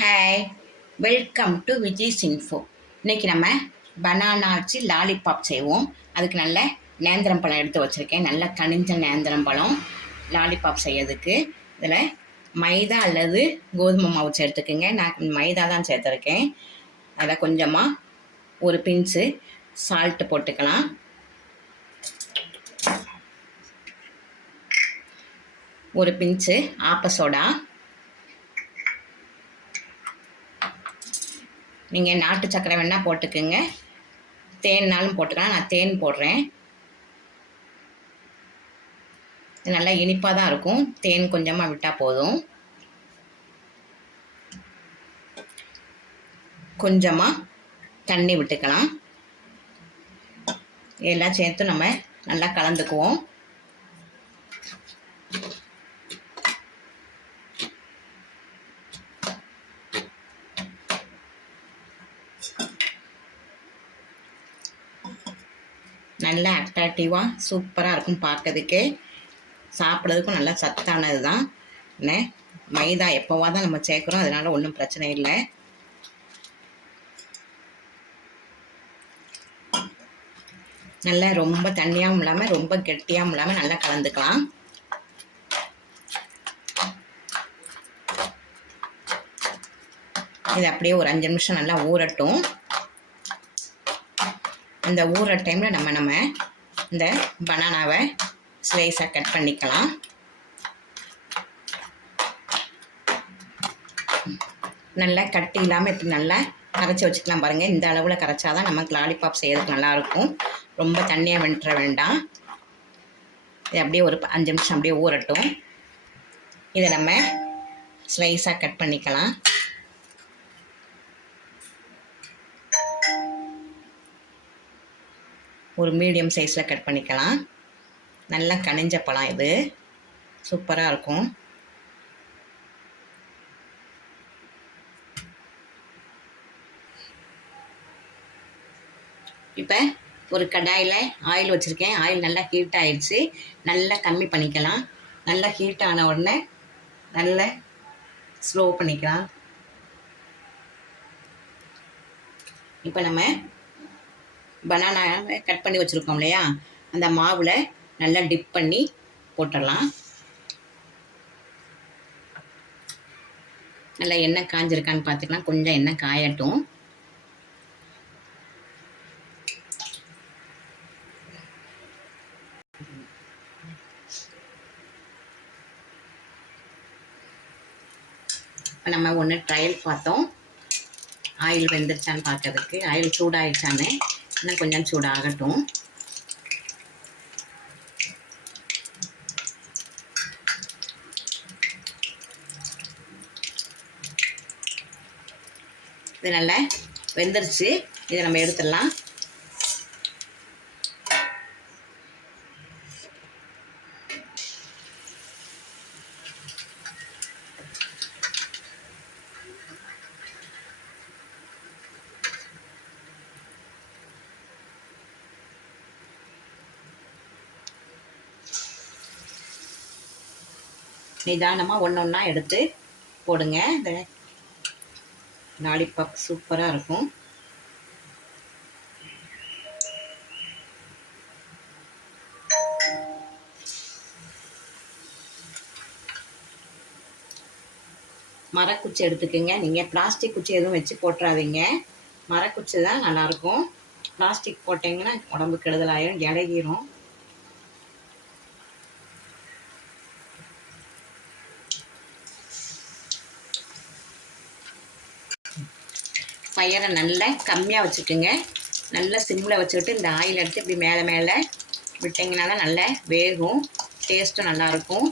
Hi, welcome to Vijay's info. இன்றைக்கி நம்ம banana வச்சு லாலிபாப் செய்வோம். அதுக்கு நல்ல நேந்திரம் பழம் எடுத்து வச்சுருக்கேன். நல்ல கனிஞ்ச நேந்திரம் பழம் லாலிபாப் செய்யறதுக்கு. இதில் மைதா அல்லது கோதுமை மாவு சேர்த்துக்குங்க. நான் மைதா தான் சேர்த்துருக்கேன். அதில் கொஞ்சமாக ஒரு பிஞ்சு சால்ட்டு போட்டுக்கலாம். ஒரு பிஞ்சு ஆப்ப சோடா. நீங்கள் நாட்டு சக்கரை வேணால் போட்டுக்குங்க, தேன்னாலும் போட்டுக்கலாம். நான் தேன் போடுறேன். நல்லா இனிப்பாக தான் இருக்கும். தேன் கொஞ்சமாக விட்டால் போதும். கொஞ்சமாக தண்ணி விட்டுக்கலாம். எல்லாம் சேர்த்து நம்ம நல்லா கலந்துக்குவோம். நல்லா அட்ராக்டிவாக சூப்பராக இருக்கும் பார்க்கறதுக்கே. சாப்பிட்றதுக்கும் நல்லா சத்தானது தான். என்ன மைதா எப்போவா தான் நம்ம சேர்க்குறோம், அதனால் ஒன்றும் பிரச்சனை இல்லை. நல்லா ரொம்ப தண்ணியாகவும் இல்லாமல் ரொம்ப கெட்டியாகவும் இல்லாமல் நல்லா கலந்துக்கலாம். இது அப்படியே ஒரு 5 நிமிஷம் நல்லா ஊறட்டும். இந்த ஊற டைமில் நம்ம இந்த பனானாவை ஸ்லைஸாக கட் பண்ணிக்கலாம். நல்லா கட்டி இல்லாமல் இப்படி நல்லா கரைச்சி வச்சுக்கலாம். பாருங்கள், இந்த அளவில் கரைச்சாதான் நமக்கு லாலிபாப் செய்யறதுக்கு நல்லாயிருக்கும். ரொம்ப தண்ணியாக வெந்துட வேண்டாம். இது அப்படியே ஒரு 5 நிமிஷம் அப்படியே ஊறட்டும். இதை நம்ம ஸ்லைஸாக கட் பண்ணிக்கலாம். ஒரு மீடியம் சைஸில் கட் பண்ணிக்கலாம். நல்லா கனிஞ்ச பழம் இது, சூப்பராக இருக்கும். இப்போ ஒரு கடாயில் ஆயில் வச்சுருக்கேன். ஆயில் நல்லா ஹீட் ஆகிடுச்சு. நல்லா கம்மி பண்ணிக்கலாம். நல்லா ஹீட் ஆன உடனே நல்லா ஸ்லோ பண்ணிக்கலாம். இப்போ நம்ம பனானாவை கட் பண்ணி வச்சுருக்கோம் இல்லையா, அந்த மாவில் நல்லா டிப் பண்ணி போட்டுடலாம். நல்லா எண்ணெய் காஞ்சிருக்கான்னு பார்த்துக்கலாம். கொஞ்சம் எண்ணெய் காயட்டும். இப்போ நம்ம ஒன்று ட்ரையல் பார்த்தோம், ஆயில் வெந்துருச்சான்னு பார்க்கறதுக்கு. ஆயில் சூடாகிடுச்சான்னு இன்னும் கொஞ்சம் சூடாகட்டும். இது நல்லா வெந்துருச்சு. இதை நம்ம எடுத்துடலாம். நிதானமாக ஒன்று ஒன்றா எடுத்து போடுங்க. இந்த லாலிபாப் சூப்பராக இருக்கும். மரக்குச்சி எடுத்துக்கோங்க. நீங்கள் பிளாஸ்டிக் குச்சி எதுவும் வச்சு போட்டுறாதீங்க. மரக்குச்சி தான் நல்லாயிருக்கும். பிளாஸ்டிக் போட்டிங்கன்னா உடம்பு கெடுதலாயிரும், இறங்கிரும். ஃபயரை நல்லா கம்மியாக வச்சுக்கோங்க. நல்லா சிம்மில் வச்சுக்கிட்டு இந்த ஆயில் எடுத்து இப்படி மேலே மேலே விட்டிங்கன்னா தான் நல்லா வேகும். டேஸ்ட்டும் நல்லாயிருக்கும்.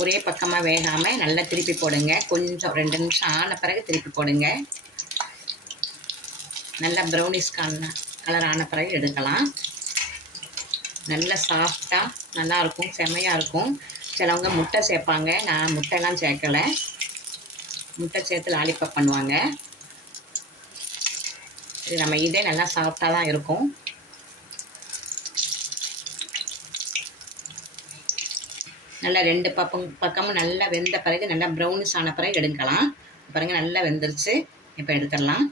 ஒரே பக்கமாக வேகாமல் நல்லா திருப்பி போடுங்க. கொஞ்சம் 2 நிமிஷம் ஆன பிறகு திருப்பி போடுங்க. நல்லா ப்ரௌனிஷ் கலர் ஆன பிறகு எடுக்கலாம். நல்லா சாஃப்டாக நல்லாயிருக்கும், செம்மையாக இருக்கும். சிலவங்க முட்டை சேர்ப்பாங்க. நான் முட்டைலாம் சேர்க்கலை. முட்டை சேர்த்து லாலிபாப் பண்ணுவாங்க. இது நம்ம இதே நல்லா சாஃப்டாக தான் இருக்கும். நல்லா 2 பக்கமும் நல்லா வெந்த பிறகு நல்லா ப்ரௌனிஷ் ஆன பிறகு எடுக்கலாம். பாருங்கள் நல்லா வெந்துருச்சு. இப்போ எடுத்துடலாம்.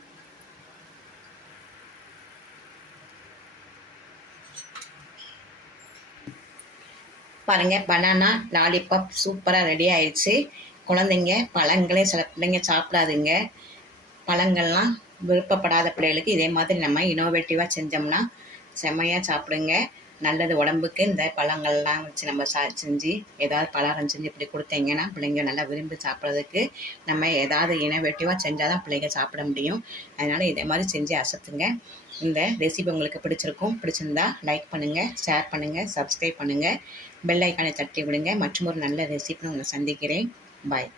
பாருங்கள் பனானா லாலிபாப் சூப்பராக ரெடி ஆயிடுச்சு. குழந்தைங்க பழங்களே சில பிள்ளைங்க சாப்பிடாதுங்க. பழங்கள்லாம் விருப்பப்படாத பிள்ளைகளுக்கு இதே மாதிரி நம்ம இனோவேட்டிவாக செஞ்சோம்னா செம்மையாக சாப்பிடுங்க. நல்லது உடம்புக்கு. இந்த பழங்கள்லாம் வச்சு நம்ம செஞ்சு ஏதாவது பலகாரம் செஞ்சு இப்படி கொடுத்தீங்கன்னா பிள்ளைங்க நல்லா விரும்பி சாப்பிட்றதுக்கு நம்ம ஏதாவது இனோவேட்டிவாக செஞ்சால் தான் பிள்ளைங்க சாப்பிட முடியும். அதனால் இதே மாதிரி செஞ்சு அசத்துங்க. இந்த ரெசிபி உங்களுக்கு பிடிச்சிருந்தா லைக் பண்ணுங்கள், ஷேர் பண்ணுங்கள், சப்ஸ்கிரைப் பண்ணுங்கள், பெல் ஐக்கானை தட்டி விடுங்க. மற்றும் ஒரு நல்ல ரெசிபி உங்களை சந்திக்கிறேன். பாய்.